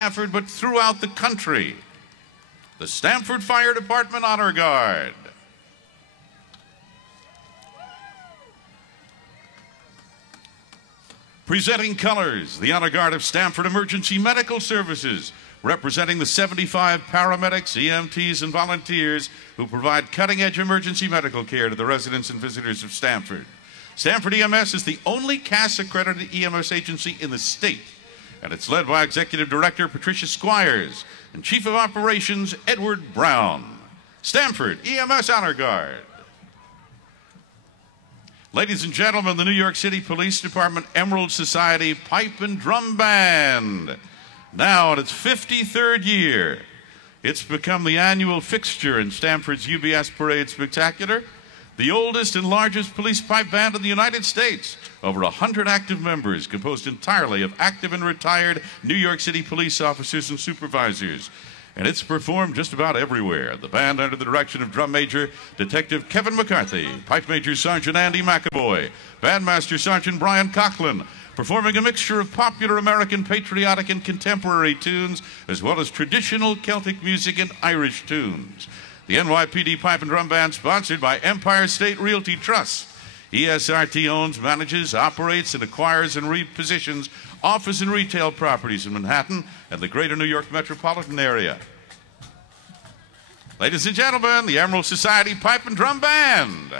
Stamford, but throughout the country. The Stamford Fire Department Honor Guard. Presenting colors, the Honor Guard of Stamford Emergency Medical Services, representing the 75 paramedics, EMTs, and volunteers who provide cutting-edge emergency medical care to the residents and visitors of Stamford. Stamford EMS is the only CAS-accredited EMS agency in the state, and it's led by Executive Director Patricia Squires and Chief of Operations Edward Brown. Stamford EMS Honor Guard. Ladies and gentlemen, the New York City Police Department Emerald Society Pipe and Drum Band. Now in its 53rd year, it's become the annual fixture in Stamford's UBS Parade Spectacular, the oldest and largest police pipe band in the United States. Over 100 active members, composed entirely of active and retired New York City police officers and supervisors. And it's performed just about everywhere. The band under the direction of Drum Major Detective Kevin McCarthy, Pipe Major Sergeant Andy McAvoy, Bandmaster Sergeant Brian Coughlin, performing a mixture of popular American patriotic and contemporary tunes, as well as traditional Celtic music and Irish tunes. The NYPD Pipe and Drum Band, sponsored by Empire State Realty Trust. ESRT owns, manages, operates, and acquires and repositions office and retail properties in Manhattan and the greater New York metropolitan area. Ladies and gentlemen, the Emerald Society Pipe and Drum Band.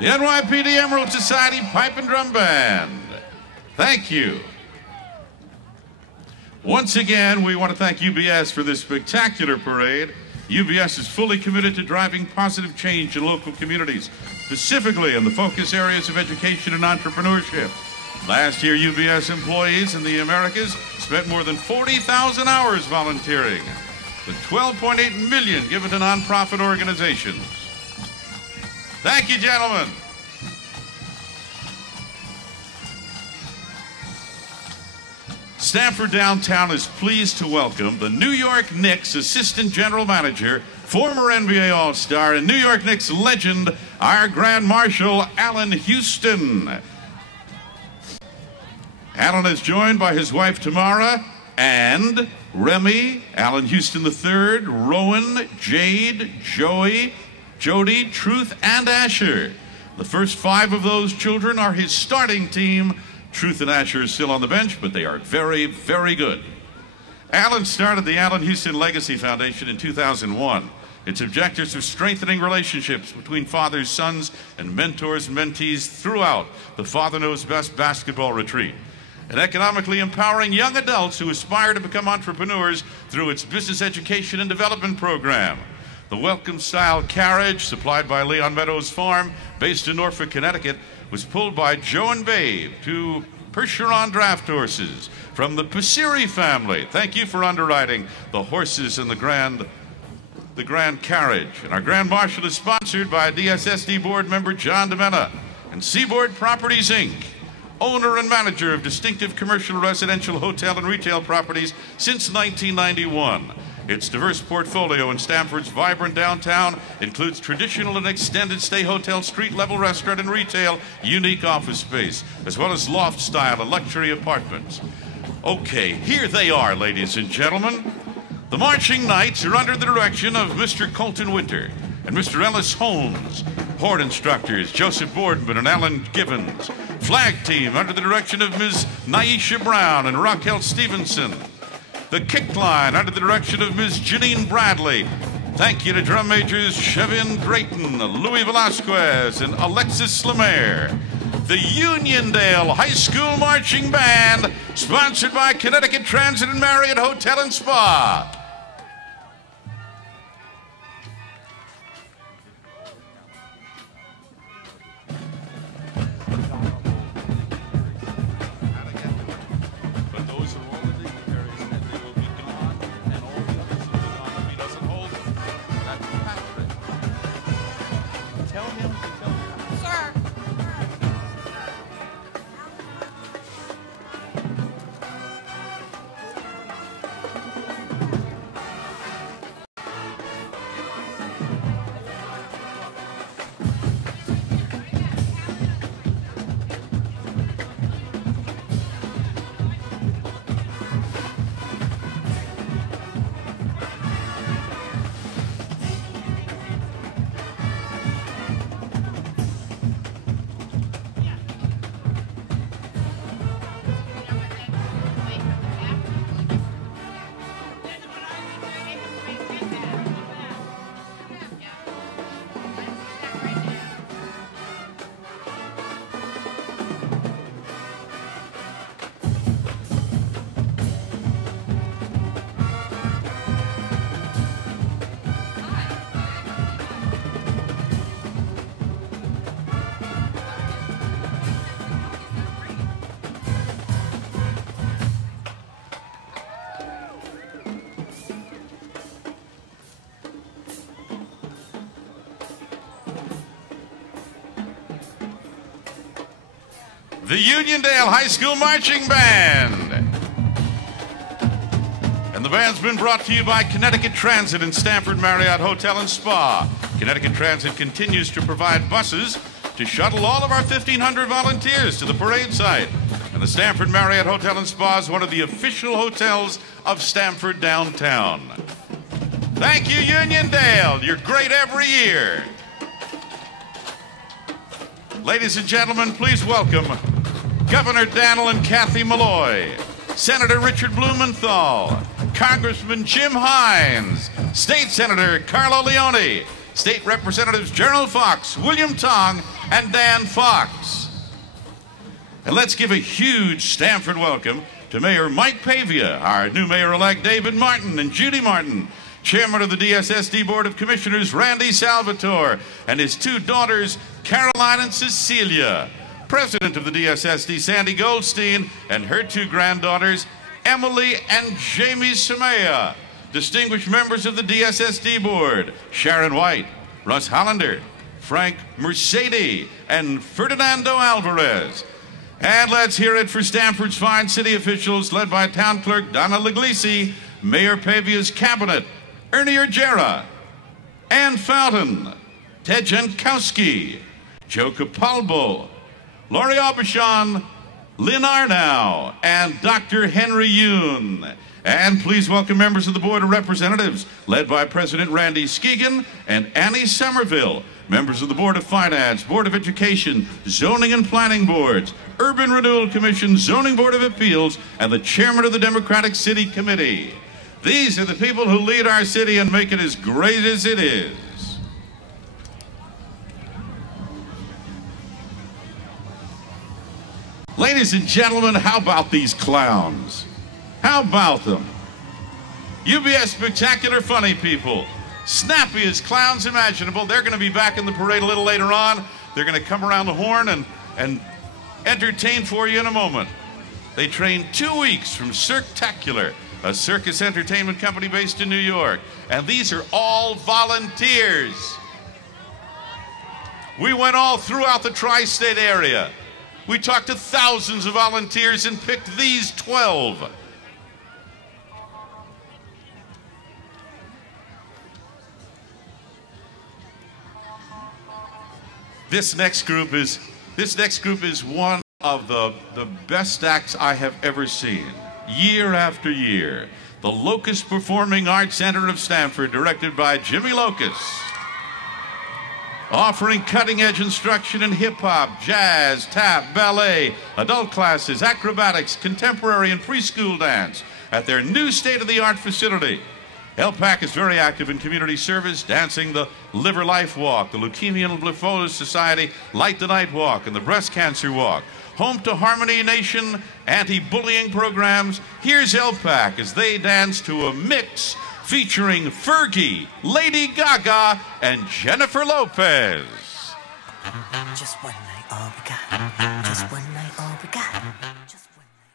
The NYPD Emerald Society Pipe and Drum Band. Thank you. Once again, we want to thank UBS for this spectacular parade. UBS is fully committed to driving positive change in local communities, specifically in the focus areas of education and entrepreneurship. Last year, UBS employees in the Americas spent more than 40,000 hours volunteering, with $12.8 million given to nonprofit organizations. Thank you, gentlemen. Stamford Downtown is pleased to welcome the New York Knicks Assistant General Manager, former NBA All-Star, and New York Knicks legend, our Grand Marshal, Allan Houston. Allan is joined by his wife, Tamara, and Remy, Allan Houston III, Rowan, Jade, Joey, Jody, Truth, and Asher. The first 5 of those children are his starting team. Truth and Asher are still on the bench, but they are very, very good. Allan started the Allan Houston Legacy Foundation in 2001 Its objectives are strengthening relationships between fathers, sons, and mentors and mentees throughout the Father Knows Best basketball retreat, and economically empowering young adults who aspire to become entrepreneurs through its business education and development program. The welcome-style carriage, supplied by Leon Meadows Farm, based in Norfolk, Connecticut, was pulled by Joe and Babe, two Percheron draft horses from the Passeri family. Thank you for underwriting the horses in the grand carriage. And our Grand Marshal is sponsored by DSSD board member John DeMena and Seaboard Properties, Inc., owner and manager of distinctive commercial, residential, hotel, and retail properties since 1991. Its diverse portfolio in Stamford's vibrant downtown includes traditional and extended stay hotel, street-level restaurant and retail, unique office space, as well as loft-style and luxury apartments. Okay, here they are, ladies and gentlemen. The marching knights are under the direction of Mr. Colton Winter and Mr. Ellis Holmes. Horn instructors Joseph Boardman and Alan Givens. Flag team under the direction of Ms. Naisha Brown and Krackehl Stevenson. The kick line under the direction of Ms. Janine Bradley. Thank you to drum majors Chevin Drayton, Louis Velasquez, and Alexis Lemaire. The Uniondale High School Marching Band, sponsored by Connecticut Transit and Marriott Hotel and Spa. The Uniondale High School Marching Band. And the band's been brought to you by Connecticut Transit and Stamford Marriott Hotel and Spa. Connecticut Transit continues to provide buses to shuttle all of our 1,500 volunteers to the parade site. And the Stamford Marriott Hotel and Spa is one of the official hotels of Stamford Downtown. Thank you, Uniondale. You're great every year. Ladies and gentlemen, please welcome Governor Daniel and Kathy Malloy, Senator Richard Blumenthal, Congressman Jim Hines, State Senator Carlo Leone, State Representatives Gerald Fox, William Tong, and Dan Fox. And let's give a huge Stamford welcome to Mayor Mike Pavia, our new mayor-elect David Martin and Judy Martin, Chairman of the DSSD Board of Commissioners Randy Salvatore, and his two daughters Caroline and Cecilia, President of the DSSD Sandy Goldstein, and her two granddaughters Emily and Jamie Samea, distinguished members of the DSSD Board Sharon White, Russ Hollander, Frank Mercedes, and Ferdinando Alvarez. And let's hear it for Stamford's fine city officials, led by Town Clerk Donna Leglisi, Mayor Pavia's cabinet, Ernie Urgera, Ann Fountain, Ted Jankowski, Joe Capalbo, Laurie Aubuchon, Lynn Arnow, and Dr. Henry Yoon. And please welcome members of the Board of Representatives, led by President Randy Skegan and Annie Somerville, members of the Board of Finance, Board of Education, Zoning and Planning Boards, Urban Renewal Commission, Zoning Board of Appeals, and the Chairman of the Democratic City Committee. These are the people who lead our city and make it as great as it is. Ladies and gentlemen, how about these clowns? How about them? UBS Spectacular Funny People. Snappiest clowns imaginable. They're going to be back in the parade a little later on. They're going to come around the horn and entertain for you in a moment. They trained 2 weeks from Circtacular, a circus entertainment company based in New York. And these are all volunteers. We went all throughout the tri-state area. We talked to thousands of volunteers and picked these 12. This next group is one of the best acts I have ever seen, year after year. The Locust Performing Arts Center of Stamford, directed by Jimmy Locust. Offering cutting-edge instruction in hip-hop, jazz, tap, ballet, adult classes, acrobatics, contemporary and preschool dance at their new state-of-the-art facility. LPAC is very active in community service, dancing the Liver Life Walk, the Leukemia and Lymphoma Society Light the Night Walk, and the Breast Cancer Walk. Home to Harmony Nation anti-bullying programs. Here's LPAC as they dance to a mix featuring Fergie, Lady Gaga, and Jennifer Lopez. Just one night, all we got. Just one night, all we got. Just one night.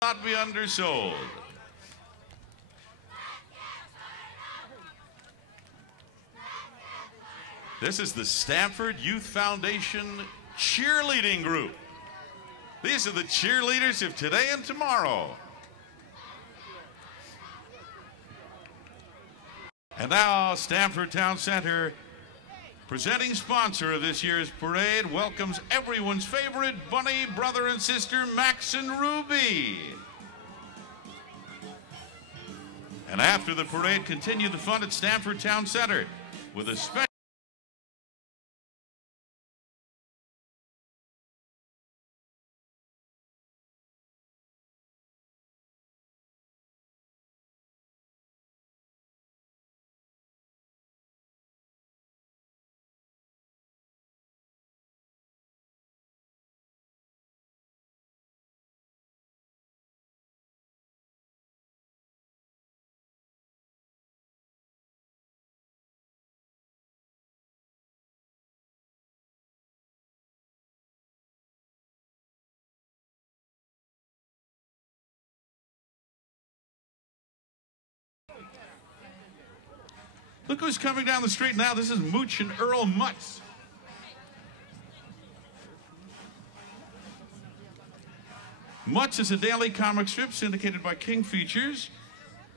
Not be undersold. This is the Stamford Youth Foundation cheerleading group. These are the cheerleaders of today and tomorrow. And now, Stamford Town Center, presenting sponsor of this year's parade, welcomes everyone's favorite bunny brother and sister, Max and Ruby. And after the parade, continue the fun at Stamford Town Center with a special Look who's coming down the street now. This is Mooch and Earl Mutz. Mutz is a daily comic strip syndicated by King Features.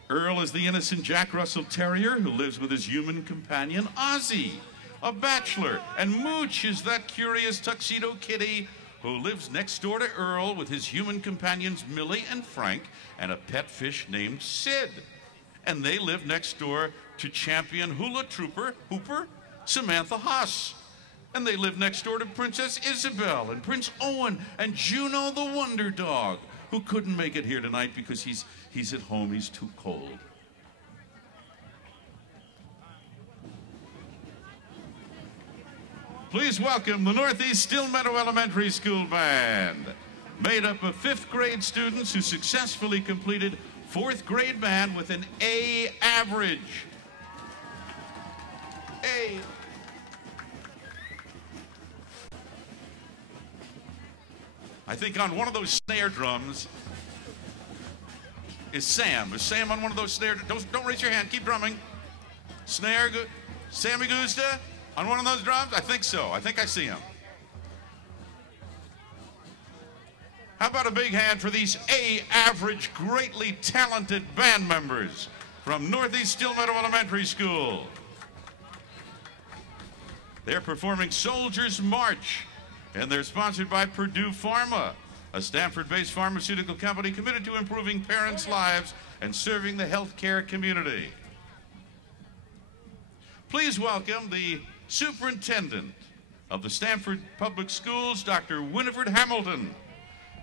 Earl is the innocent Jack Russell Terrier who lives with his human companion, Ozzy, a bachelor. And Mooch is that curious tuxedo kitty who lives next door to Earl with his human companions, Millie and Frank, and a pet fish named Sid. And they live next door to champion hula hooper, Samantha Haas. And they live next door to Princess Isabel and Prince Owen and Juno the Wonder Dog, who couldn't make it here tonight because he's at home, he's too cold. Please welcome the Northeast Stillmeadow Elementary School Band, made up of 5th grade students who successfully completed 4th grade band with an A average. A. I think on one of those snare drums is Sam. Is Sam on one of those snare? Don't raise your hand. Keep drumming. Snare, Sammy Gusta on one of those drums? I think so. I think I see him. How about a big hand for these A-average, greatly talented band members from Northeast Stillmeadow Elementary School. They're performing Soldiers March, and they're sponsored by Purdue Pharma, a Stanford-based pharmaceutical company committed to improving parents' lives and serving the healthcare community. Please welcome the Superintendent of the Stamford Public Schools, Dr. Winifred Hamilton,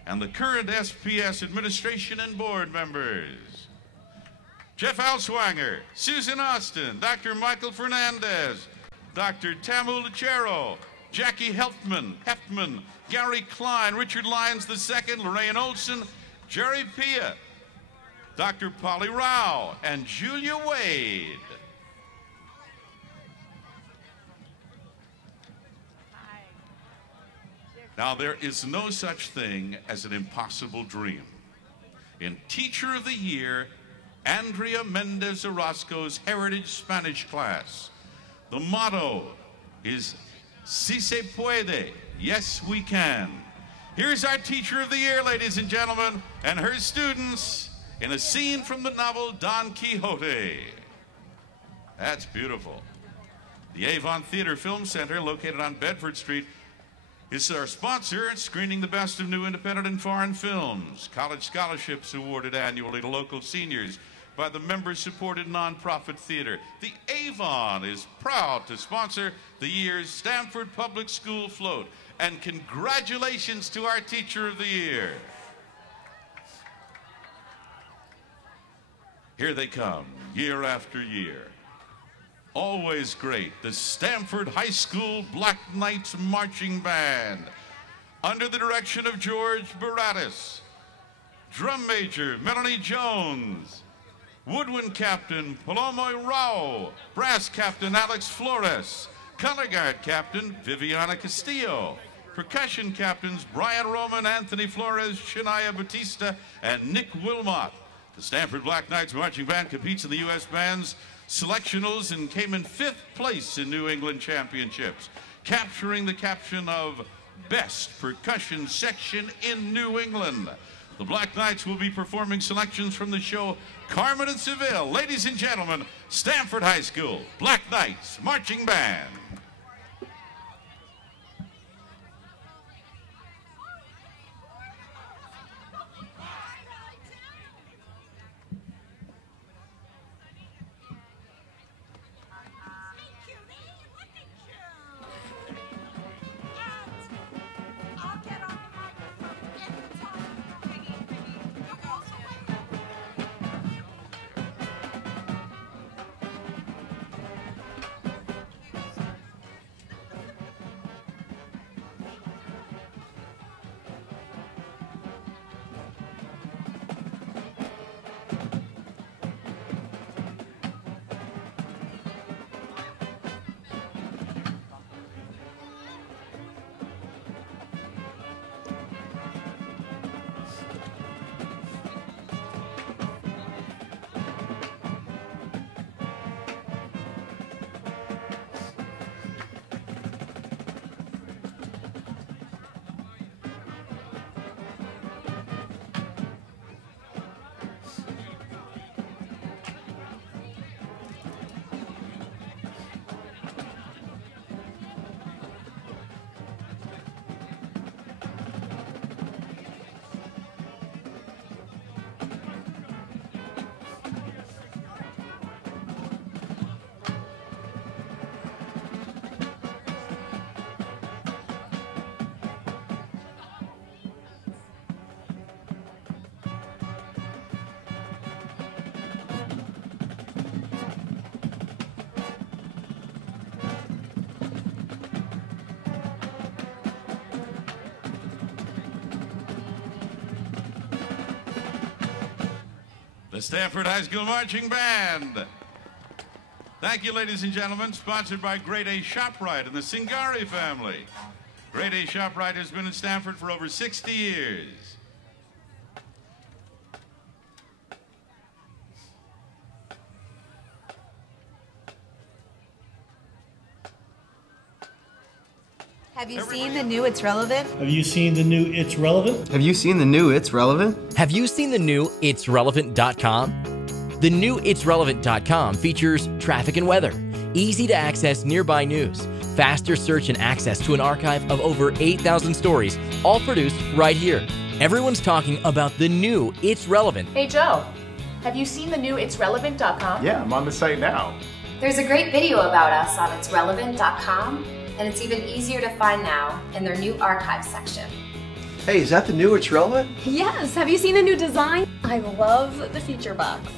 and the current SPS administration and board members. Jeff Alswanger, Susan Austin, Dr. Michael Fernandez, Dr. Tamu Lachero, Jackie Heftman, Gary Klein, Richard Lyons II, Lorraine Olson, Jerry Pia, Dr. Polly Rao, and Julia Wade. Now, there is no such thing as an impossible dream. In Teacher of the Year, Andrea Mendez Orozco's Heritage Spanish class, the motto is Si se puede, yes we can. Here's our Teacher of the Year, ladies and gentlemen, and her students in a scene from the novel Don Quixote. That's beautiful. The Avon Theater Film Center, located on Bedford Street, is our sponsor, screening the best of new independent and foreign films. College scholarships awarded annually to local seniors by the member-supported nonprofit theater. The Avon is proud to sponsor the year's Stamford Public School Float. And congratulations to our Teacher of the Year. Here they come, year after year. Always great, the Stamford High School Black Knights Marching Band, under the direction of George Baratis. Drum Major Melanie Jones, Woodwind Captain Palomo Rao, Brass Captain Alex Flores, Color Guard Captain Viviana Castillo, Percussion Captains Brian Roman, Anthony Flores, Shania Batista, and Nick Wilmot. The Stamford Black Knights Marching Band competes in the U.S. Bands Selectionals and came in 5th place in New England Championships, capturing the caption of Best Percussion Section in New England. The Black Knights will be performing selections from the show Carmen and Seville. Ladies and gentlemen, Stamford High School Black Knights Marching Band. the Stamford High School Marching Band. Thank you, ladies and gentlemen. Sponsored by Grade A ShopRite and the Singari family. Grade A ShopRite has been in Stamford for over 60 years. Have you seen the new It's Relevant? Have you seen the new It's Relevant? Have you seen the new It's Relevant? Have you seen the new itsrelevant.com? The new itsrelevant.com features traffic and weather, easy to access nearby news, faster search and access to an archive of over 8,000 stories, all produced right here. Everyone's talking about the new It's Relevant. Hey Joe, have you seen the new itsrelevant.com? Yeah, I'm on the site now. There's a great video about us on itsrelevant.com, and it's even easier to find now in their new archive section. Hey, is that the new It's Relevant? Yes. Have you seen the new design? I love the feature box.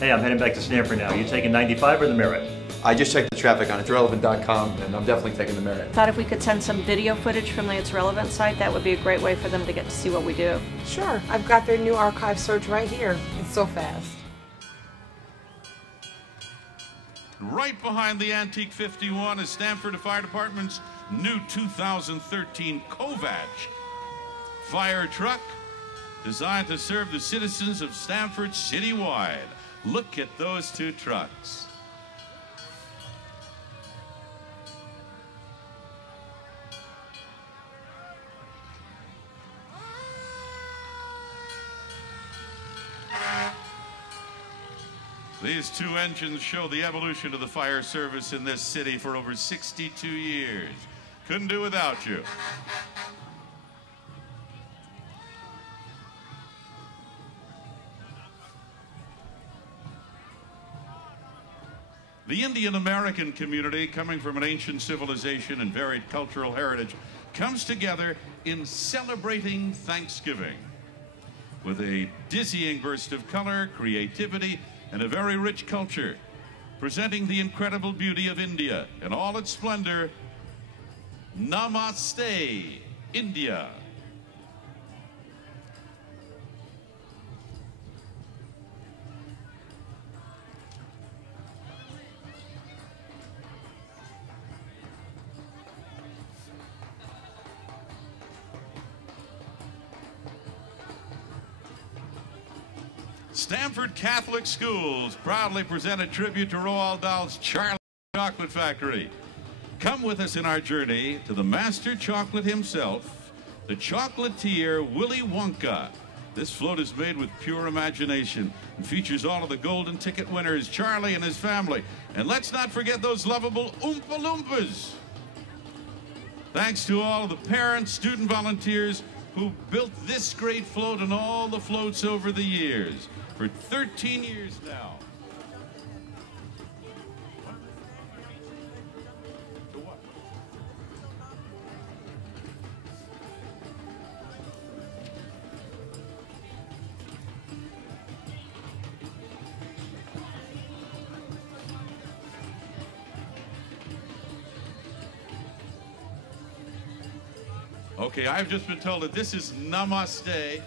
Hey, I'm heading back to Stamford now. You taking 95 or the Merit? I just checked the traffic on itsrelevant.com, and I'm definitely taking the Merit. Thought if we could send some video footage from the It's Relevant site, that would be a great way for them to get to see what we do. Sure, I've got their new archive search right here. It's so fast. Right behind the Antique 51 is Stamford Fire Department's new 2013 Kovac fire truck, designed to serve the citizens of Stamford citywide. Look at those two trucks. These two engines show the evolution of the fire service in this city for over 62 years. Couldn't do without you. The Indian American community, coming from an ancient civilization and varied cultural heritage, comes together in celebrating Thanksgiving with a dizzying burst of color, creativity, and a very rich culture, presenting the incredible beauty of India in all its splendor. Namaste, India. Stamford Catholic Schools proudly present a tribute to Roald Dahl's Charlie Chocolate Factory. Come with us in our journey to the master chocolate himself, the chocolatier Willy Wonka. This float is made with pure imagination and features all of the golden ticket winners, Charlie and his family. And let's not forget those lovable Oompa Loompas. Thanks to all of the parents, student volunteers who built this great float and all the floats over the years. For 13 years now. Okay, I've just been told that this is Namaste.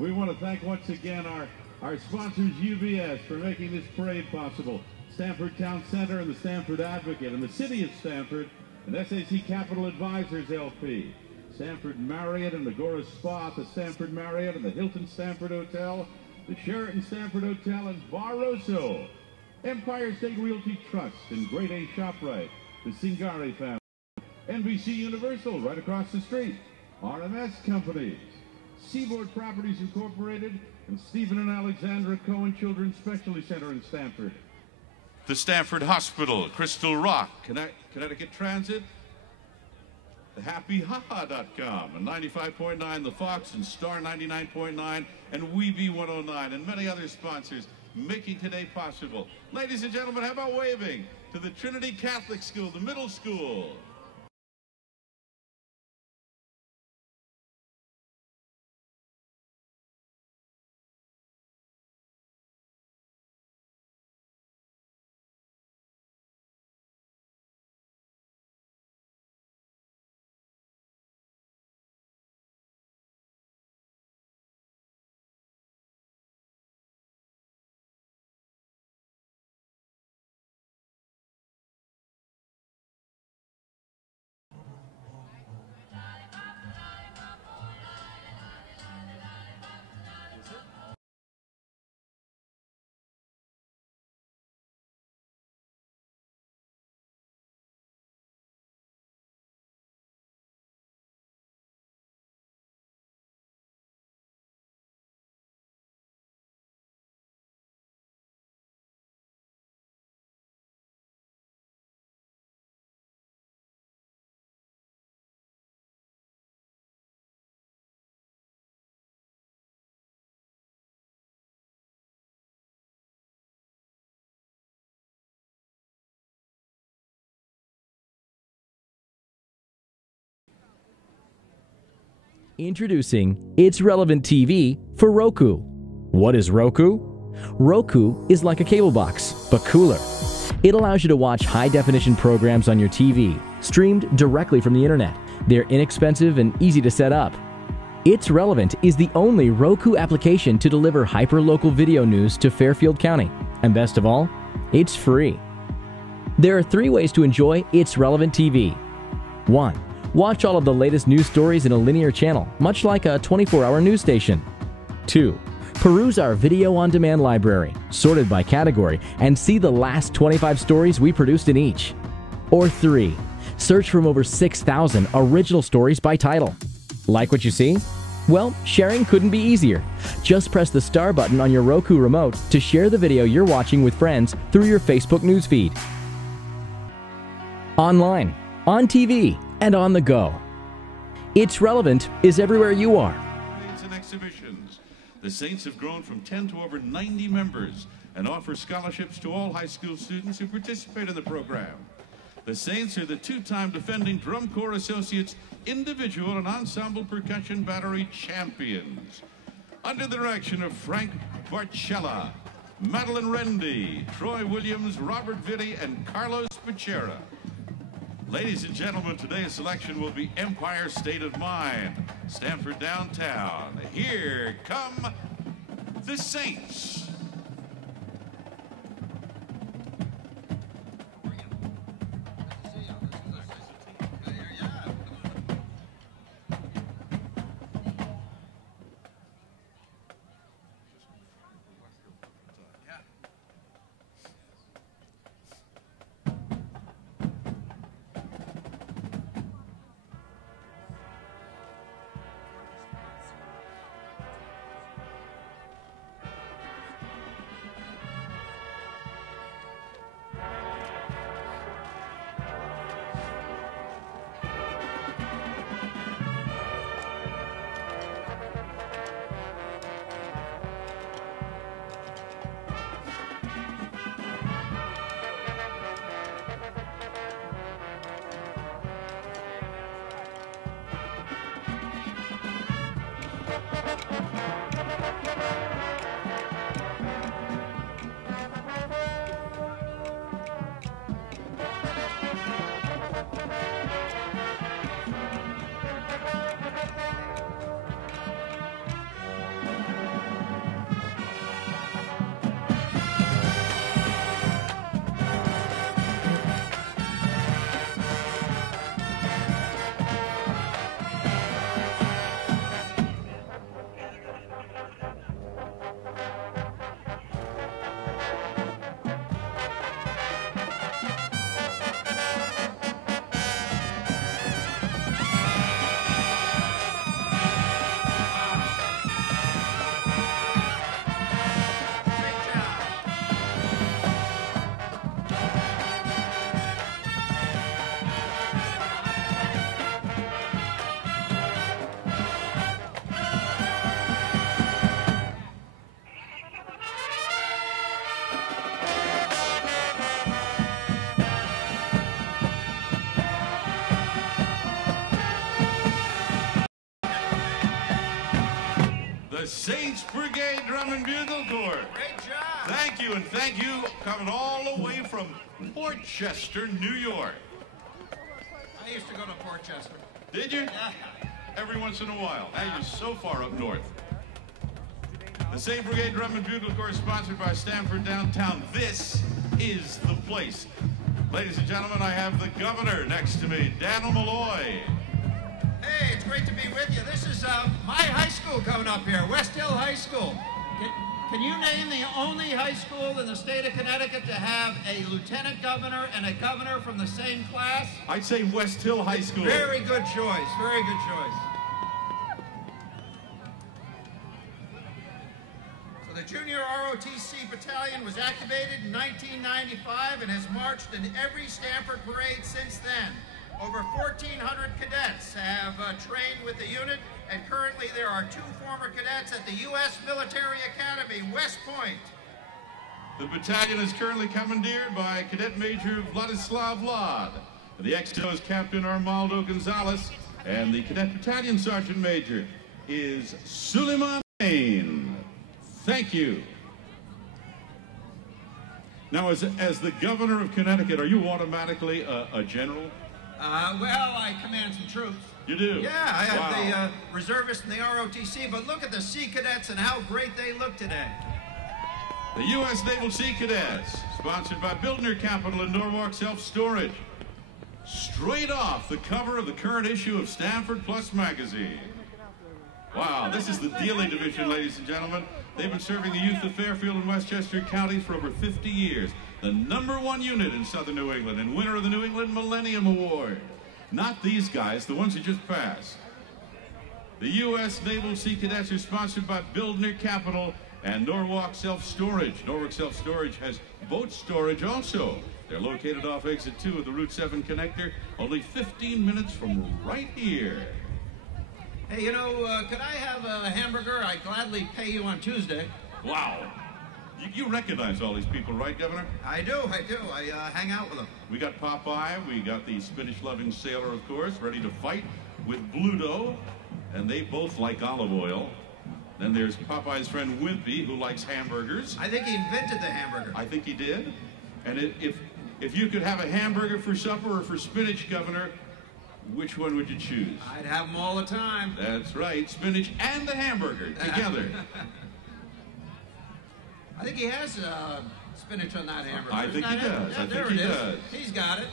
We want to thank once again our sponsors, UBS, for making this parade possible. Stamford Town Center and the Stamford Advocate, and the City of Stamford, and SAC Capital Advisors LP. Stamford Marriott and the Agora Spa at the Stamford Marriott and the Hilton Stamford Hotel, the Sheraton Stamford Hotel and Barroso. Empire State Realty Trust and Grade A ShopRite, the Singari family. NBC Universal right across the street. RMS Companies. Seaboard Properties Incorporated and Stephen and Alexandra Cohen Children's Specialty Center in Stamford. The Stamford Hospital, Crystal Rock, Connecticut Transit, the HappyHaha.com, and 95.9 The Fox, and Star 99.9, and Weeby 109, and many other sponsors making today possible. Ladies and gentlemen, how about waving to the Trinity Catholic School, the middle school. Introducing It's Relevant TV for Roku. What is Roku? Roku is like a cable box, but cooler. It allows you to watch high-definition programs on your TV, streamed directly from the internet. They're inexpensive and easy to set up. It's Relevant is the only Roku application to deliver hyper-local video news to Fairfield County. And best of all, it's free. There are 3 ways to enjoy It's Relevant TV. 1. Watch all of the latest news stories in a linear channel, much like a 24-hour news station. 2. Peruse our video-on-demand library, sorted by category, and see the last 25 stories we produced in each. Or 3. Search from over 6,000 original stories by title. Like what you see? Well, sharing couldn't be easier. Just press the star button on your Roku remote to share the video you're watching with friends through your Facebook newsfeed. Online, on TV, and on the go. It's Relevant is everywhere you are. And exhibitions. The Saints have grown from 10 to over 90 members and offer scholarships to all high school students who participate in the program. The Saints are the 2-time defending Drum Corps Associates individual and ensemble percussion battery champions. Under the direction of Frank Barcella, Madeline Rendy, Troy Williams, Robert Vitti, and Carlos Becerra. Ladies and gentlemen, today's selection will be Empire State of Mind, Stamford Downtown. Here come the Saints. the Saints Brigade Drum and Bugle Corps. Great job. Thank you, and thank you, coming all the way from Portchester, New York. I used to go to Portchester. Did you? Yeah. Every once in a while. Now you're so far up north. The Saint Brigade Drum and Bugle Corps, sponsored by Stamford Downtown. This is the place. Ladies and gentlemen, I have the governor next to me, Daniel Malloy. Hey, it's great to be with you. This is my high school coming up here, Westhill High School. Can you name the only high school in the state of Connecticut to have a lieutenant governor and a governor from the same class? I'd say Westhill High School. Very good choice, very good choice. So the Junior ROTC Battalion was activated in 1995 and has marched in every Stamford parade since then. Over 1,400 cadets have trained with the unit, and currently there are 2 former cadets at the U.S. Military Academy, West Point. The battalion is currently commandeered by Cadet Major Vladislav Lod. The XO is Captain Armaldo Gonzalez, and the Cadet Battalion Sergeant Major is Suleiman Ain. Thank you. Now, as the governor of Connecticut, are you automatically a general? Well, I command some troops. You do? Yeah, I have the reservists and the ROTC, but look at the Sea Cadets and how great they look today. The U.S. Naval Sea Cadets, sponsored by Bildner Capital and Norwalk Self-Storage. Straight off the cover of the current issue of Stanford Plus magazine. Wow, this is the Dealey Division, ladies and gentlemen. They've been serving the youth of Fairfield and Westchester counties for over 50 years. The #1 unit in Southern New England and winner of the New England Millennium Award. Not these guys, the ones who just passed. The U.S. Naval Sea Cadets are sponsored by Bildner Capital and Norwalk Self-Storage. Norwalk Self-Storage has boat storage also. They're located off exit 2 of the Route 7 connector, only 15 minutes from right here. Hey, you know, could I have a hamburger? I'd gladly pay you on Tuesday. Wow. You recognize all these people, right, Governor? I do. I hang out with them. We got Popeye, we got the spinach-loving sailor, of course, ready to fight with Bluto, and they both like olive oil. Then there's Popeye's friend Wimpy, who likes hamburgers. I think he invented the hamburger. I think he did. And if you could have a hamburger for supper or for spinach, Governor, which one would you choose? I'd have them all the time. That's right, spinach and the hamburger together. I think he has spinach on that hamburger. I think he does. Yeah, I think he does. He's got it.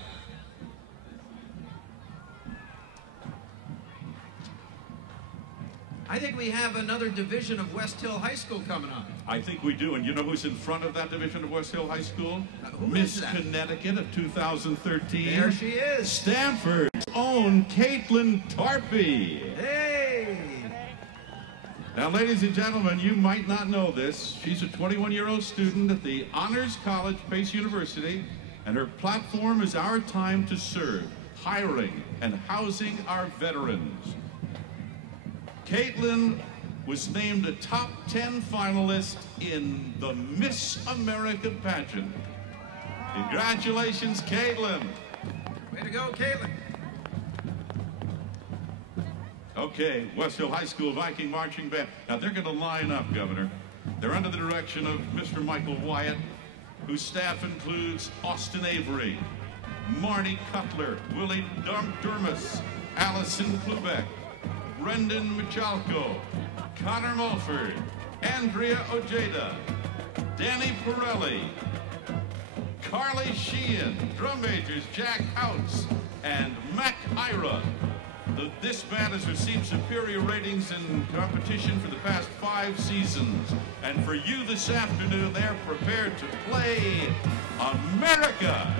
I think we have another division of Westhill High School coming up. I think we do, and you know who's in front of that division of Westhill High School? Miss Connecticut of 2013. There she is. Stanford's own Caitlin Tarpey. Hey! Now, ladies and gentlemen, you might not know this. She's a 21-year-old student at the Honors College, Pace University, and her platform is Our Time to Serve, hiring and housing our veterans. Caitlin was named a top 10 finalist in the Miss America pageant. Congratulations, Caitlin. Way to go, Caitlin. Okay, Westhill High School Viking Marching Band. Now they're going to line up, Governor. They're under the direction of Mr. Michael Wyatt, whose staff includes Austin Avery, Marnie Cutler, Willie Durmus, Allison Klubeck, Brendan Michalko, Connor Mulford, Andrea Ojeda, Danny Pirelli, Carly Sheehan, drum majors Jack Houts, and Mac Ira. This band has received superior ratings in competition for the past 5 seasons. And for you this afternoon, they're prepared to play America.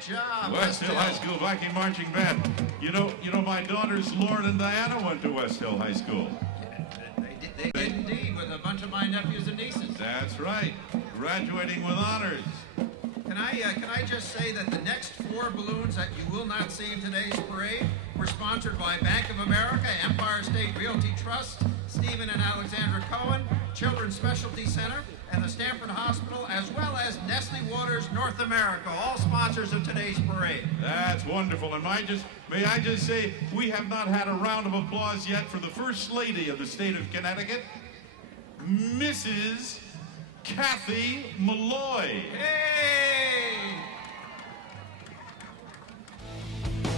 job. Westhill High School Viking Marching Band. You know, my daughters Lauren and Diana went to Westhill High School. They did indeed, with a bunch of my nephews and nieces. That's right, graduating with honors. Can I just say that the next 4 balloons that you will not see in today's parade were sponsored by Bank of America, Empire State Realty Trust, Stephen and Alexandra Cohen, Children's Specialty Center, and the Stamford Hospital, as well as Nestle Waters North America, all sponsors of today's parade. That's wonderful. And may I just say, we have not had a round of applause yet for the First Lady of the state of Connecticut, Mrs. Kathy Malloy. Hey!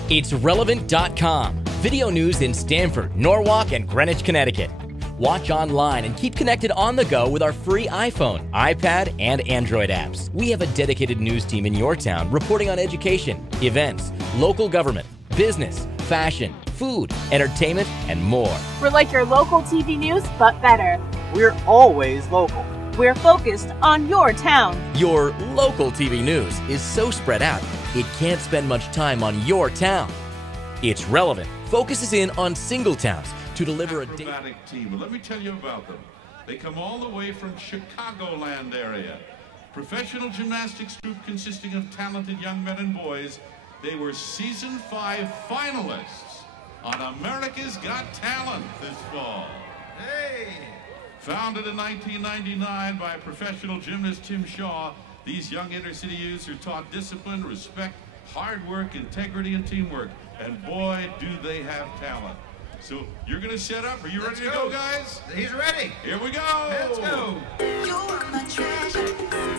It's relevant.com. Video news in Stamford, Norwalk, and Greenwich, Connecticut. Watch online and keep connected on the go with our free iPhone, iPad, and Android apps. We have a dedicated news team in your town reporting on education, events, local government, business, fashion, food, entertainment, and more. We're like your local TV news, but better. We're always local. We're focused on your town. Your local TV news is so spread out, it can't spend much time on your town. It's Relevant focuses in on single towns to deliver a acrobatic team. Let me tell you about them. They come all the way from Chicagoland area. Professional gymnastics group consisting of talented young men and boys. They were season 5 finalists on America's Got Talent this fall. Hey! Founded in 1999 by professional gymnast Tim Shaw, these young inner-city youths are taught discipline, respect, hard work, integrity, and teamwork. And boy, do they have talent. So you're going to set up. Are you ready to go, guys? He's ready. Here we go. Let's go. You are my treasure.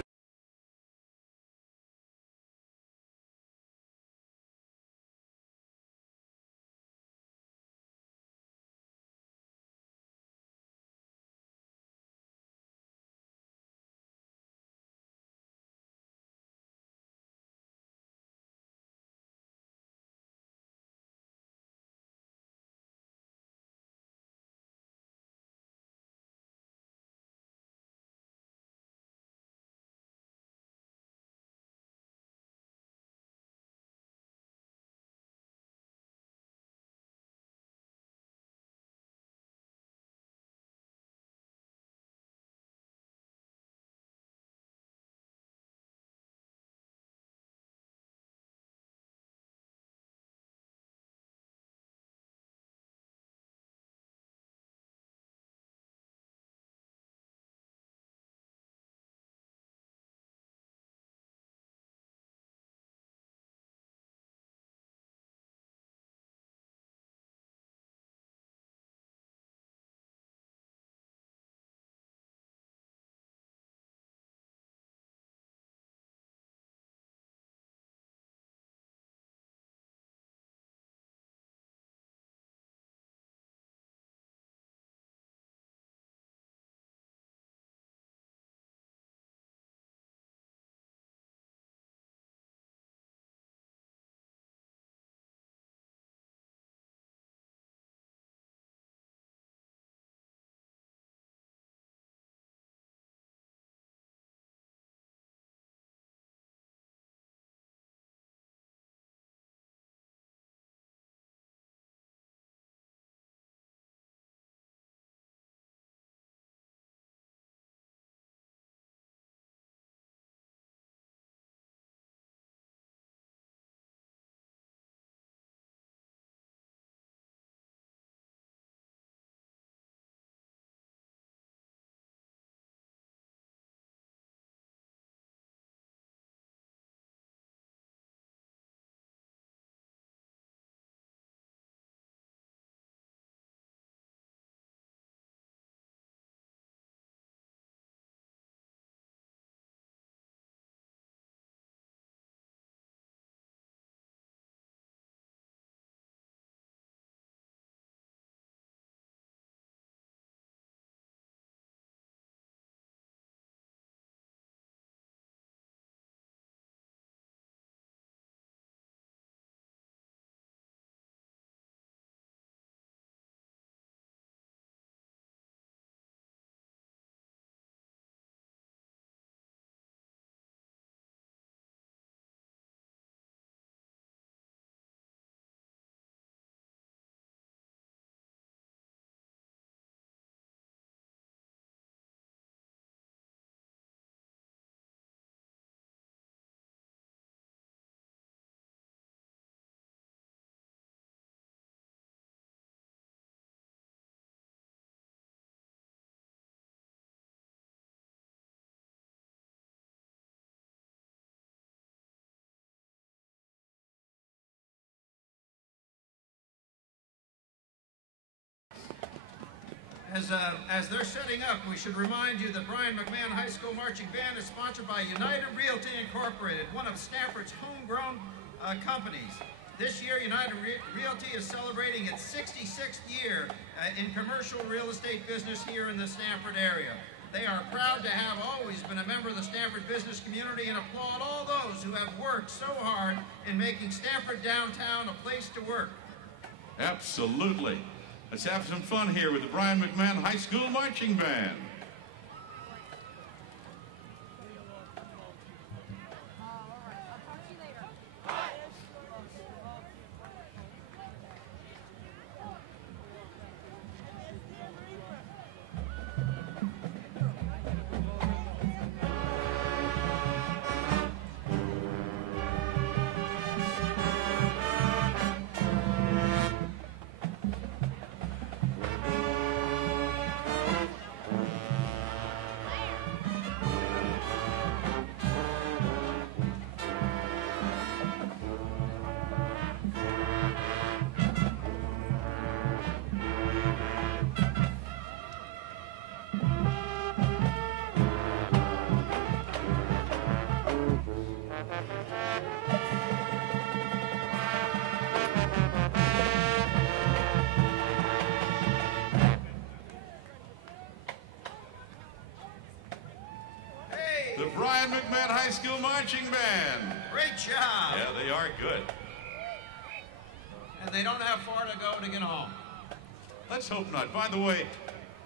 As they're setting up, we should remind you that Brien McMahon High School Marching Band is sponsored by United Realty Incorporated, one of Stamford's homegrown companies. This year, United Realty is celebrating its 66th year in commercial real estate business here in the Stamford area. They are proud to have always been a member of the Stamford business community and applaud all those who have worked so hard in making Stamford Downtown a place to work. Absolutely. Let's have some fun here with the Brien McMahon High School Marching Band. The Brien McMahon High School Marching Band. Great job. Yeah, they are good. And they don't have far to go to get home. Let's hope not. By the way,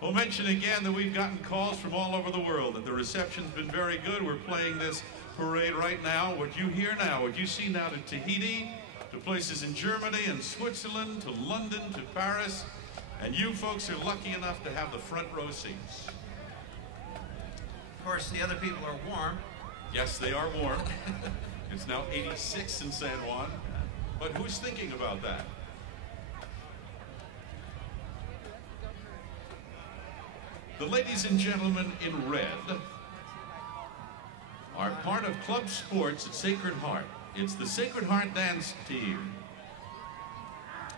we'll mention again that we've gotten calls from all over the world, that the reception's been very good. We're playing this parade right now. What you hear now, what you see now to Tahiti, to places in Germany and Switzerland, to London, to Paris. And you folks are lucky enough to have the front row seats. Of course, the other people are warm. Yes, they are warm. It's now 86 in San Juan. But who's thinking about that? The ladies and gentlemen in red are part of club sports at Sacred Heart. It's the Sacred Heart dance team.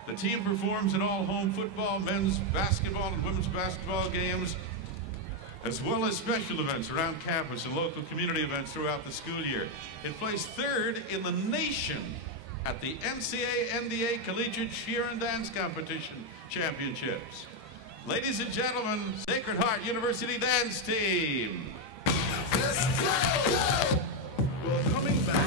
The team performs at all home football, men's basketball, and women's basketball games, as well as special events around campus and local community events throughout the school year. It placed third in the nation at the NCAA Collegiate Cheer and Dance Competition Championships. Ladies and gentlemen, Sacred Heart University Dance Team. Coming back.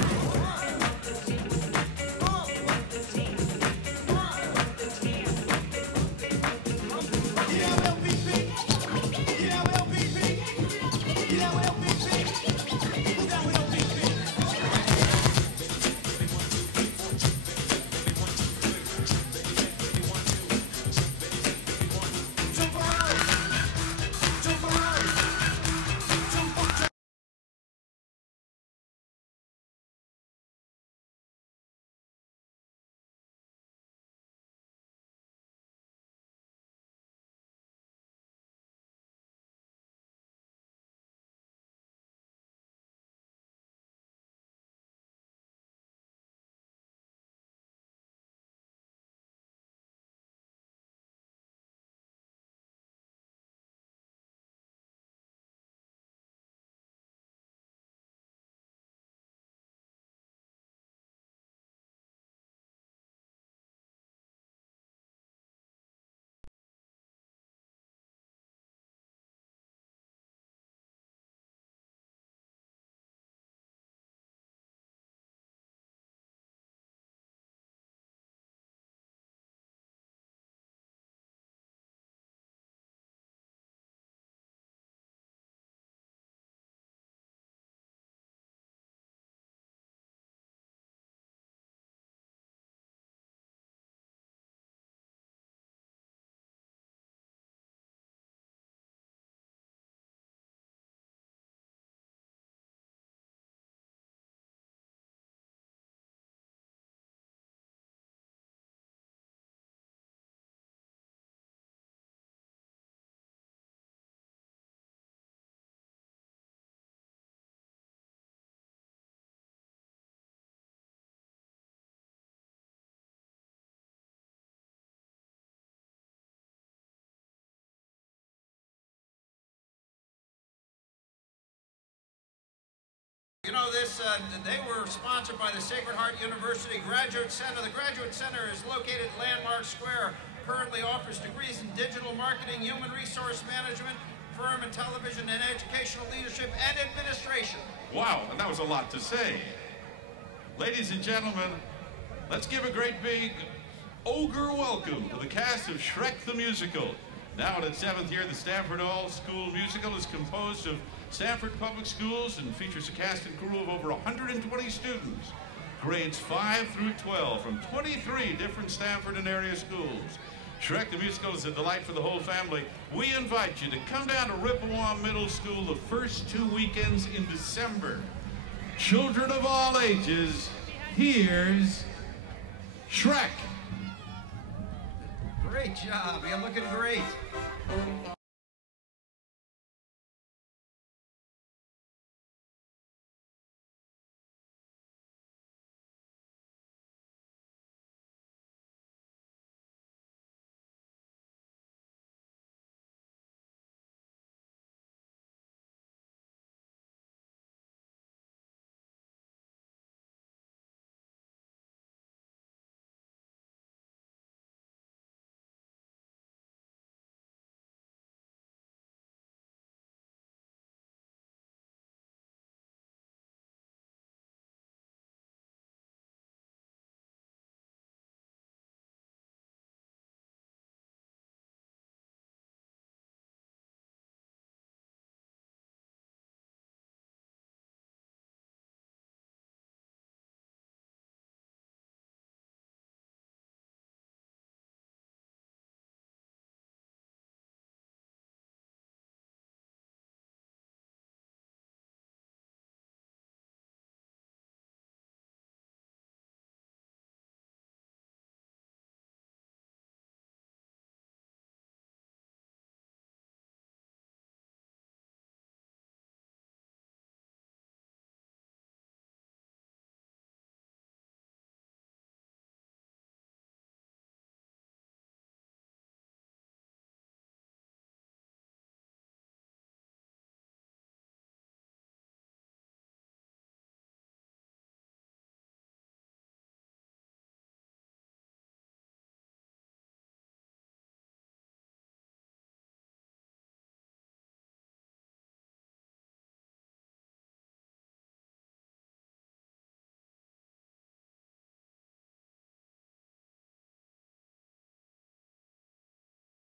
You know this, they were sponsored by the Sacred Heart University Graduate Center. The Graduate Center is located at Landmark Square, currently offers degrees in digital marketing, human resource management, film and television, and educational leadership and administration. Wow, and that was a lot to say. Ladies and gentlemen, let's give a great big ogre welcome to the cast of Shrek the Musical. Now in its 7th year, the Stamford High School musical is composed of Stamford Public Schools and features a cast and crew of over 120 students, grades 5 through 12 from 23 different Stamford and area schools. Shrek the Musical is a delight for the whole family. We invite you to come down to Rippewa Middle School the first 2 weekends in December. Children of all ages, here's Shrek. Great job, you're looking great.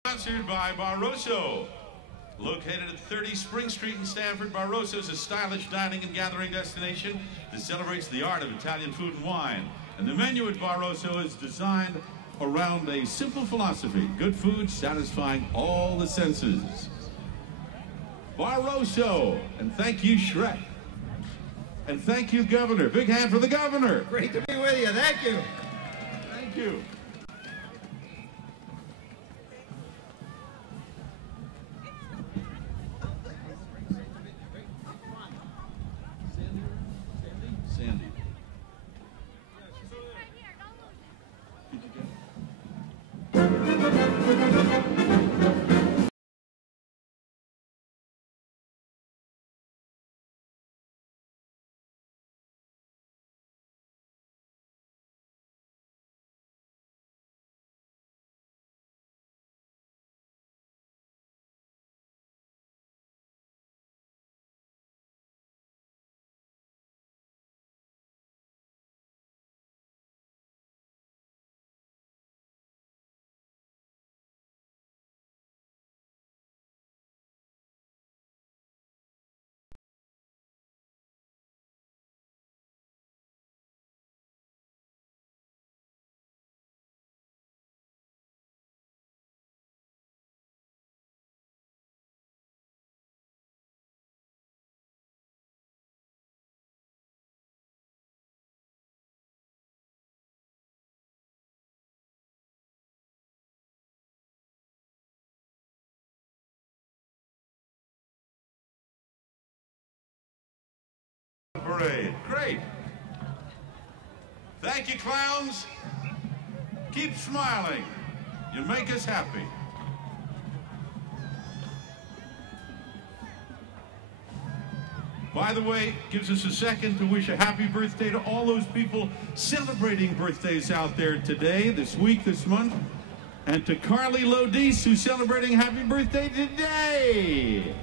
Sponsored by Barroso. Located at 30 Spring Street in Stamford, Barroso is a stylish dining and gathering destination that celebrates the art of Italian food and wine. And the menu at Barroso is designed around a simple philosophy: good food satisfying all the senses. Barroso, and thank you, Shrek. And thank you, Governor. Big hand for the Governor. Great to be with you, thank you. Thank you. Sandy. Parade. Great. Thank you, clowns. Keep smiling. You make us happy. by the way, gives us a second to wish a happy birthday to all those people celebrating birthdays out there today, this week, this month. And to Carly Lodice, who's celebrating happy birthday today.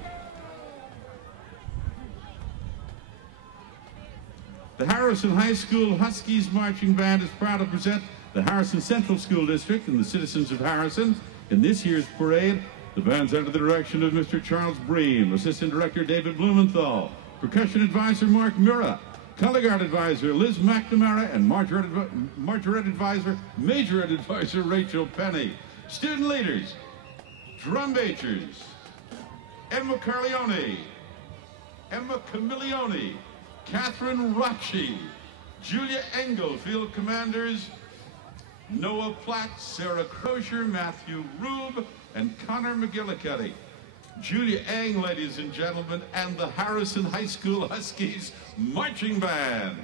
The Harrison High School Huskies Marching Band is proud to present the Harrison Central School District and the citizens of Harrison in this year's parade. The band's under the direction of Mr. Charles Breen, Assistant Director David Blumenthal, Percussion Advisor Mark Mura, Color Guard Advisor Liz McNamara, and Majorette Advisor Rachel Penny. Student leaders, drum majors, Emma Carleone, Emma Camilione, Catherine Rocci, Julia Engel, Field Commanders, Noah Platt, Sarah Crozier, Matthew Rube, and Connor McGillicuddy. Julia Eng, ladies and gentlemen, and the Harrison High School Huskies Marching Band.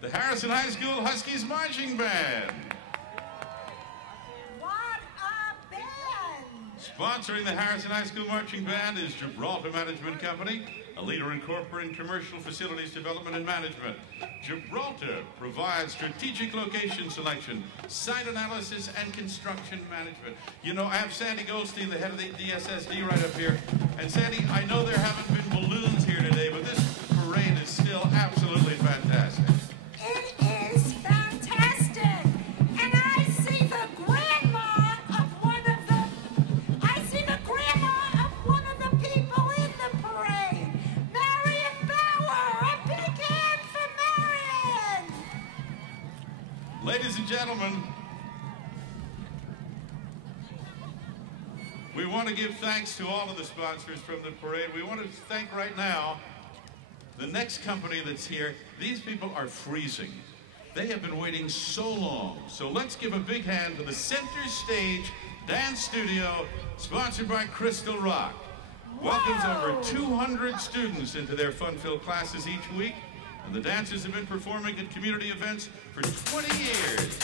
The Harrison High School Huskies Marching Band. What a band! Sponsoring the Harrison High School Marching Band is Gibraltar Management Company, a leader in corporate and commercial facilities development and management. Gibraltar provides strategic location selection, site analysis, and construction management. You know, I have Sandy Goldstein, the head of the DSSD, right up here. And Sandy, I know there haven't been balloons here today, but this parade is still absolutely fantastic. It is fantastic! And I see the grandma of one of the people in the parade. Marion Bauer! A big hand for Marion! Ladies and gentlemen, we want to give thanks to all of the sponsors from the parade. We want to thank right now the next company that's here. These people are freezing. They have been waiting so long. So let's give a big hand to the Center Stage Dance Studio, sponsored by Crystal Rock. Welcomes over 200 students into their fun-filled classes each week, and the dancers have been performing at community events for 20 years.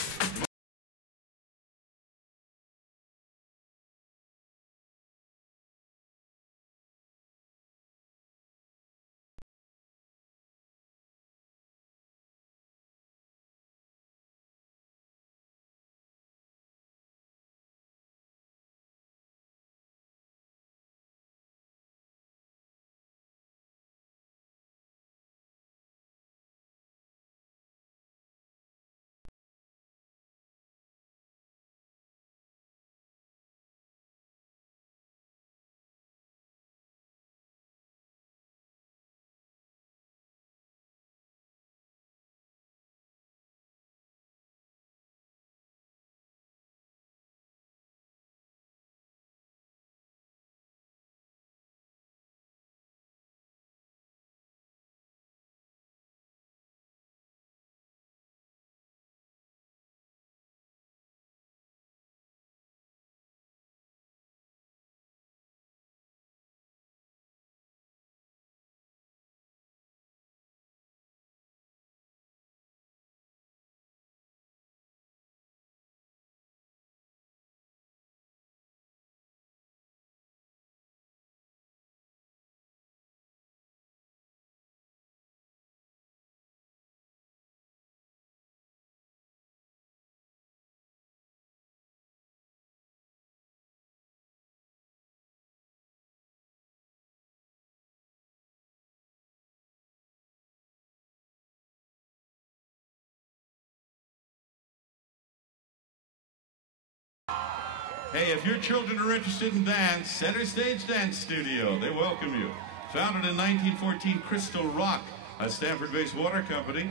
Hey, if your children are interested in dance, Center Stage Dance Studio, they welcome you. Founded in 1914, Crystal Rock, a Stamford-based water company,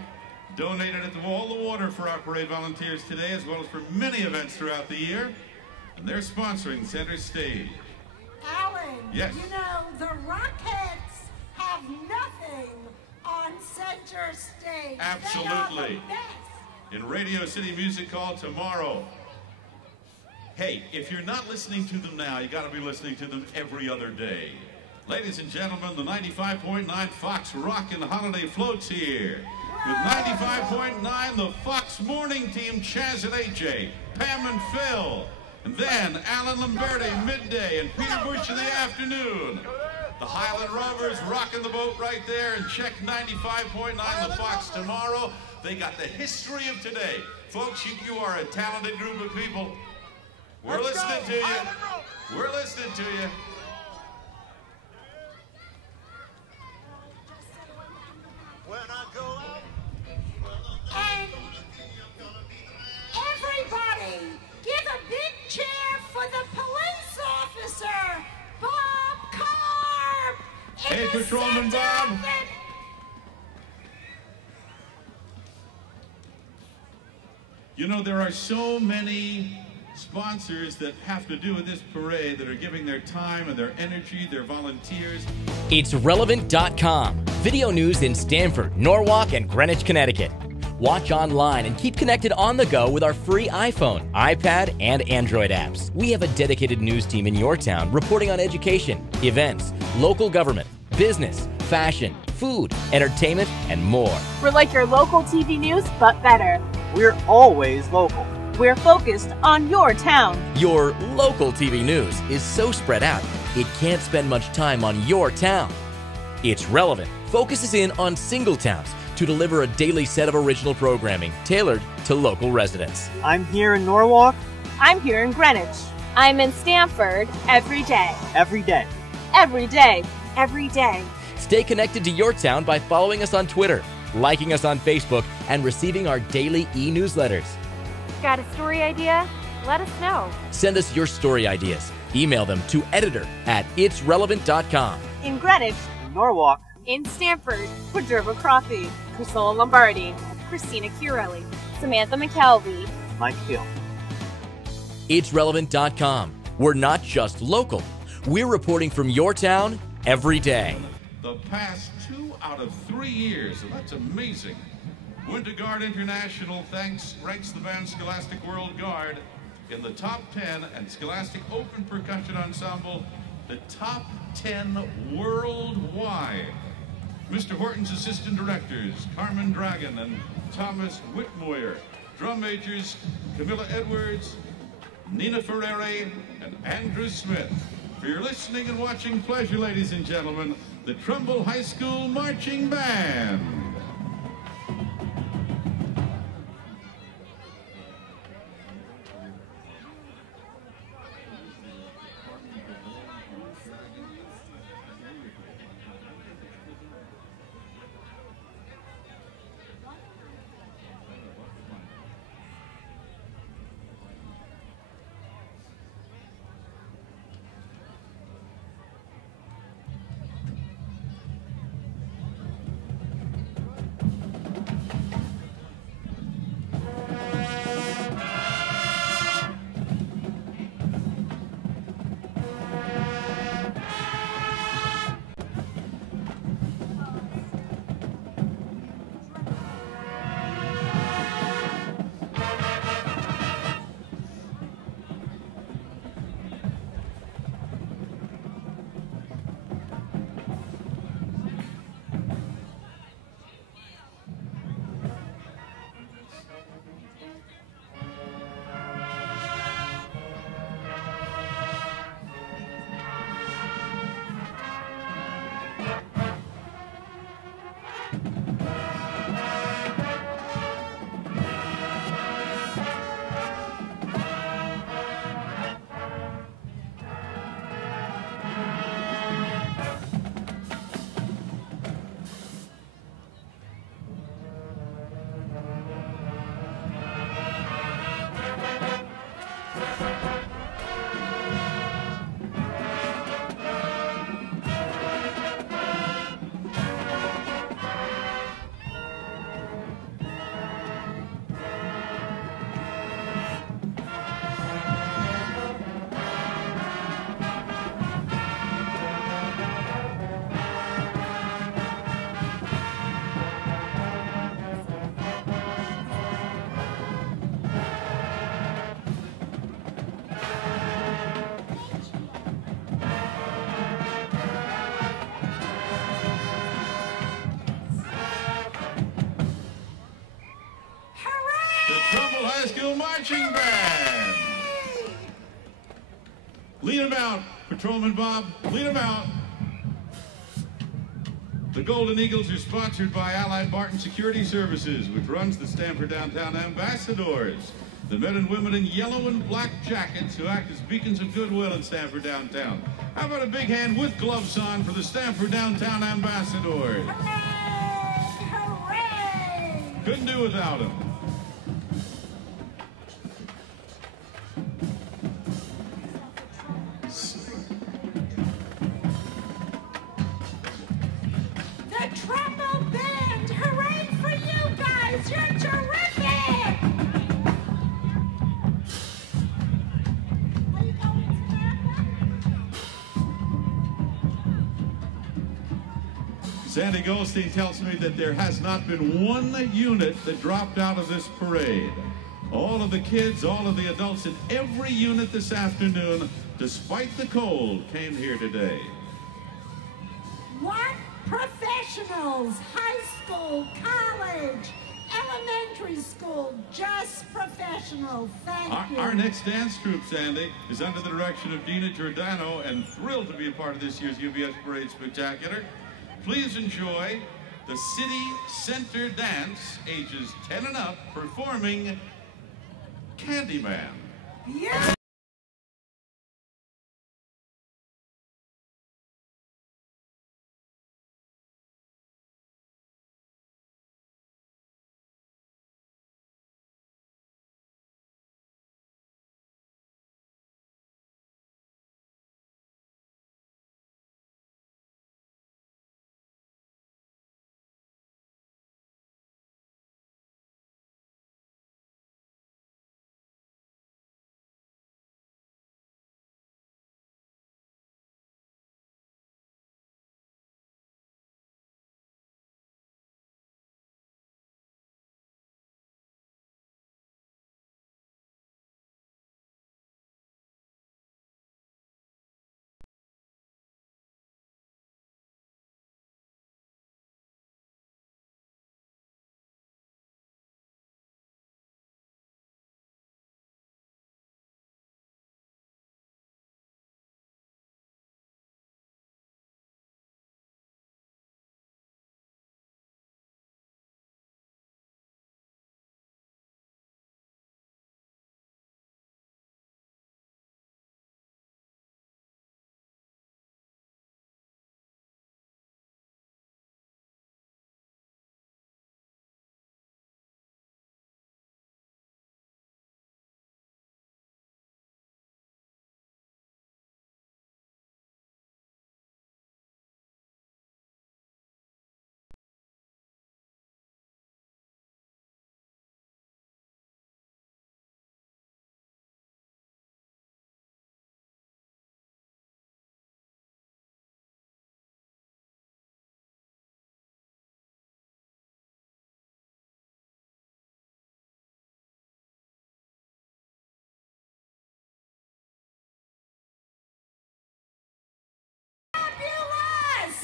donated all the water for our parade volunteers today, as well as for many events throughout the year. And they're sponsoring Center Stage. Alan, yes. You know, the Rockets have nothing on Center Stage. Absolutely. They are the best. In Radio City Music Hall tomorrow. Hey, if you're not listening to them now, you got to be listening to them every other day. Ladies and gentlemen, the 95.9 Fox Rockin' Holiday floats here. With 95.9, the Fox Morning Team, Chaz and AJ, Pam and Phil. And then Alan Lamberti, midday, and Peter Bush in the afternoon. The Highland Rovers rocking the boat right there, and check 95.9 the Fox tomorrow. They got the history of today. Folks, you are a talented group of people. We're listening to you. We're listening to you. And everybody, give a big cheer for the police officer, Bob Carp. Hey, Patrolman Bob. You know, there are so many sponsors that have to do with this parade that are giving their time and their energy, their volunteers. It's relevant.com. Video news in Stamford, Norwalk, and Greenwich, Connecticut. Watch online and keep connected on the go with our free iPhone, iPad, and Android apps. We have a dedicated news team in your town reporting on education, events, local government, business, fashion, food, entertainment, and more. We're like your local TV news, but better. We're always local. We're focused on your town. Your local TV news is so spread out, it can't spend much time on your town. It's Relevant focuses in on single towns to deliver a daily set of original programming tailored to local residents. I'm here in Norwalk. I'm here in Greenwich. I'm in Stamford Every day. Every day. Every day. every day. Stay connected to your town by following us on Twitter, liking us on Facebook, and receiving our daily e-newsletters. Got a story idea? Let us know. Send us your story ideas. Email them to editor@itsrelevant.com. In Greenwich, in Norwalk, in Stamford, for Derva Crothy, Priscilla Lombardi, Christina Chiarelli, Samantha McKelvey, Mike Hill. Itsrelevant.com. We're not just local. We're reporting from your town every day. The past 2 out of 3 years, and that's amazing. Winter Guard International ranks the band Scholastic World Guard in the top 10 and Scholastic Open Percussion Ensemble, the top 10 worldwide. Mr. Horton's assistant directors, Carmen Dragon and Thomas Whitmoyer. Drum majors, Camilla Edwards, Nina Ferreri, and Andrew Smith. For your listening and watching pleasure, ladies and gentlemen, the Trumbull High School Marching Band. Marching Band. Lead them out, Patrolman Bob, lead them out. The Golden Eagles are sponsored by Allied Barton Security Services, which runs the Stamford Downtown Ambassadors, the men and women in yellow and black jackets who act as beacons of goodwill in Stamford Downtown. How about a big hand with gloves on for the Stamford Downtown Ambassadors? Hooray! Hooray! Couldn't do without them. The Trumbull Band! Hooray for you guys! You're terrific! Are you going to Sandy Goldstein tells me that there has not been one unit that dropped out of this parade. All of the kids, all of the adults in every unit this afternoon, despite the cold, came here today. What professionals? High school, college, elementary school, just professional. Thank you. Our next dance troupe, Sandy, is under the direction of Dina Giordano and thrilled to be a part of this year's UBS Parade Spectacular. Please enjoy the City Center Dance, ages 10 and up, performing Candyman. Yeah.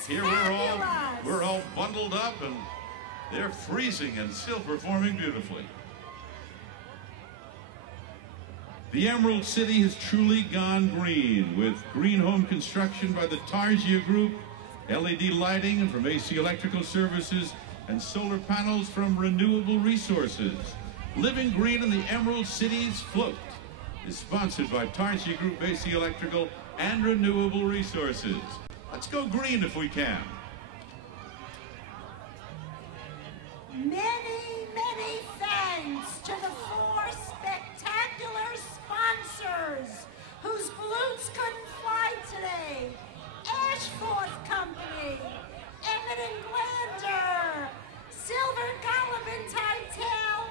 Here we're all bundled up and they're freezing and still performing beautifully. The Emerald City has truly gone green with green home construction by the Targia Group, LED lighting from AC Electrical Services, and solar panels from Renewable Resources. Living Green in the Emerald City's Float is sponsored by Targia Group, AC Electrical, and Renewable Resources. Let's go green if we can. Many, many thanks to the 4 spectacular sponsors whose balloons couldn't fly today. Ashforth Company, Emmett and Glander, Silver Gollum and Titel,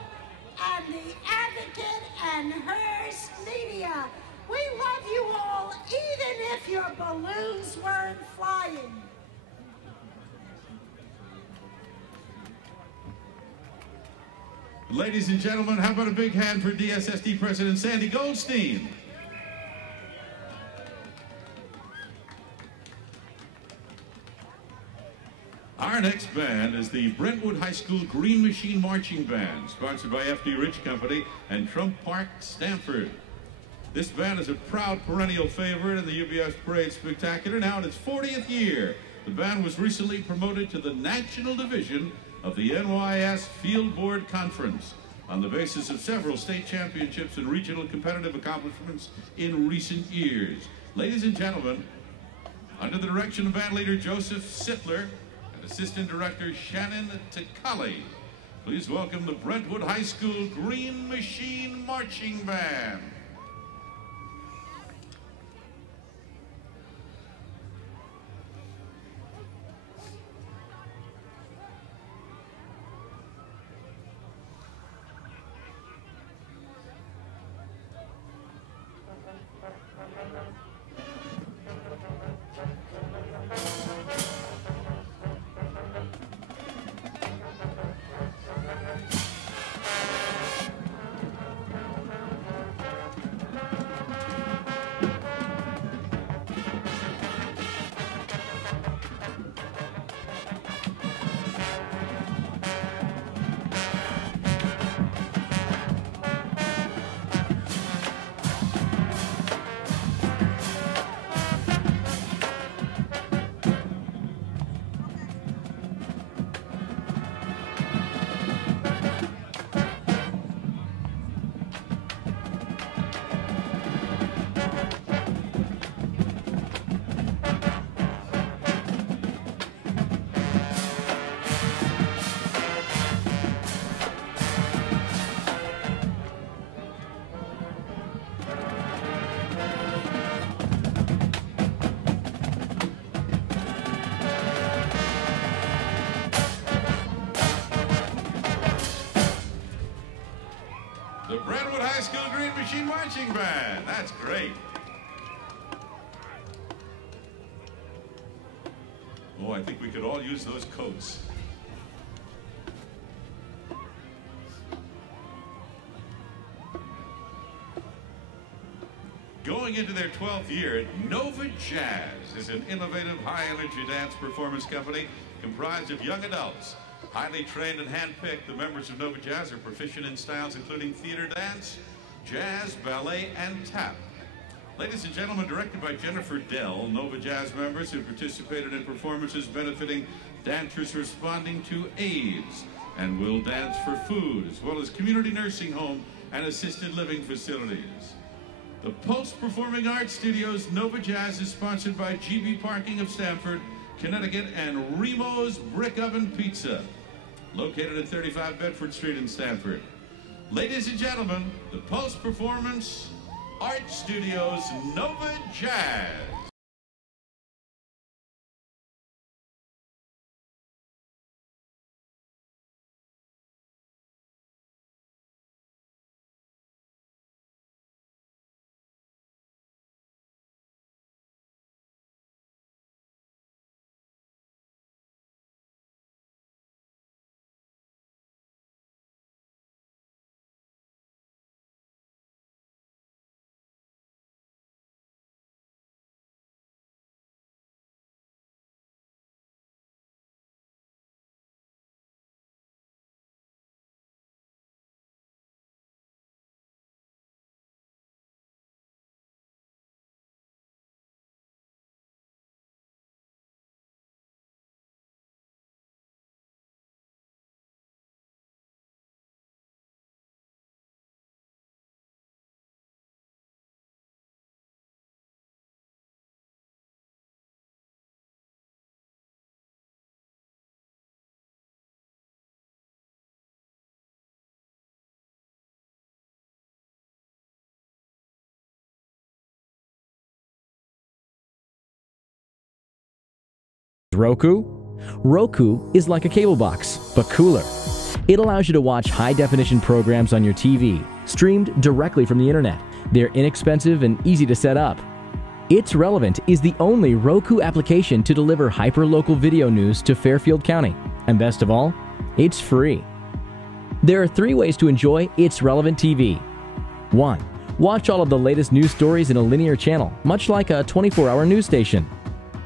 and the Advocate and Hearst Media. We love you all, even if your balloons weren't flying. Ladies and gentlemen, how about a big hand for DSSD President Sandy Goldstein? Our next next band is the Brentwood High School Green Machine Marching Band, sponsored by F.D. Rich Company and Trump Park, Stamford. This band is a proud perennial favorite in the UBS Parade Spectacular, now in its 40th year. The band was recently promoted to the National Division of the NYS Field Board Conference on the basis of several state championships and regional competitive accomplishments in recent years. Ladies and gentlemen, under the direction of band leader Joseph Sittler and assistant director Shannon Takali, please welcome the Brentwood High School Green Machine Marching Band. The Brentwood High School Green Machine Marching Band. That's great. Oh, I think we could all use those coats. Going into their 12th year, Nova Jazz is an innovative, high-energy dance performance company comprised of young adults. Highly trained and handpicked, the members of Nova Jazz are proficient in styles including theater dance, jazz, ballet, and tap. Ladies and gentlemen, directed by Jennifer Dell, Nova Jazz members have participated in performances benefiting dancers responding to AIDS and will dance for food, as well as community nursing home and assisted living facilities. The Post Performing Arts Studios Nova Jazz is sponsored by GB Parking of Stamford, Connecticut, and Remo's Brick Oven Pizza, located at 35 Bedford Street in Stamford. Ladies and gentlemen, the Post Performance Art Studios Nova Jazz. Roku? Roku is like a cable box, but cooler. It allows you to watch high-definition programs on your TV, streamed directly from the internet. They're inexpensive and easy to set up. It's Relevant is the only Roku application to deliver hyper-local video news to Fairfield County. And best of all, it's free. There are 3 ways to enjoy It's Relevant TV. 1. Watch all of the latest news stories in a linear channel, much like a 24-hour news station.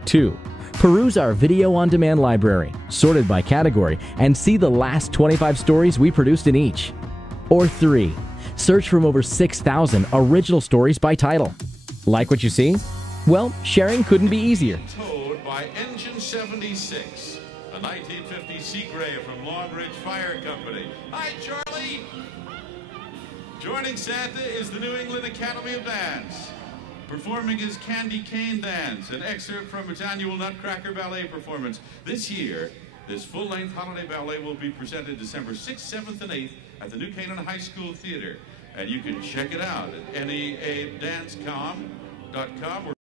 2. Peruse our video-on-demand library, sorted by category, and see the last 25 stories we produced in each. Or 3. Search from over 6,000 original stories by title. Like what you see? Well, sharing couldn't be easier. Towed by Engine 76, a 1950 Seagrave from Long Ridge Fire Company. Hi, Charlie! Joining Santa is the New England Academy of Dance, performing his Candy Cane Dance, an excerpt from its annual Nutcracker Ballet performance. This year, this full-length holiday ballet will be presented December 6th, 7th, and 8th at the New Canaan High School Theater. And you can check it out at neadancecom.com.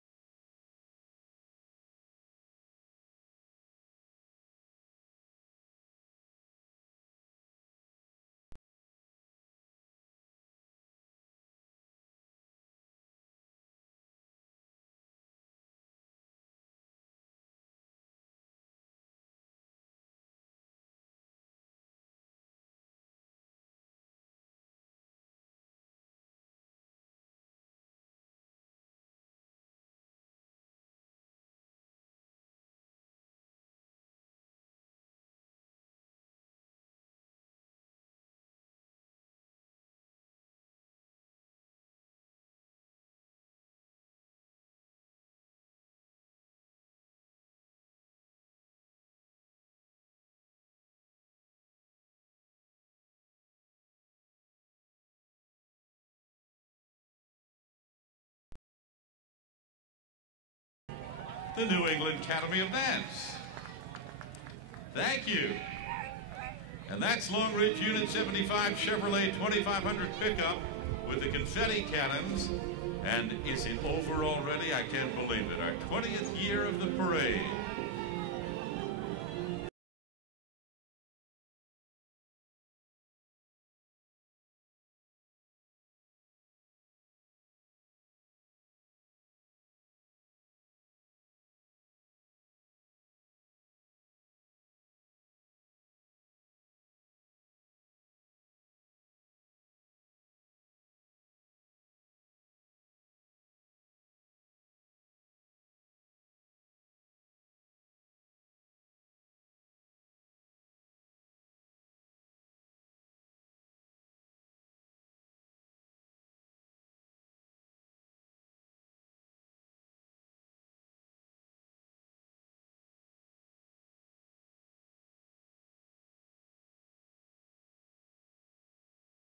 The New England Academy of Dance. Thank you. And that's Long Ridge Unit 75 Chevrolet 2500 pickup with the confetti cannons. And is it over already? I can't believe it. Our 20th year of the parade.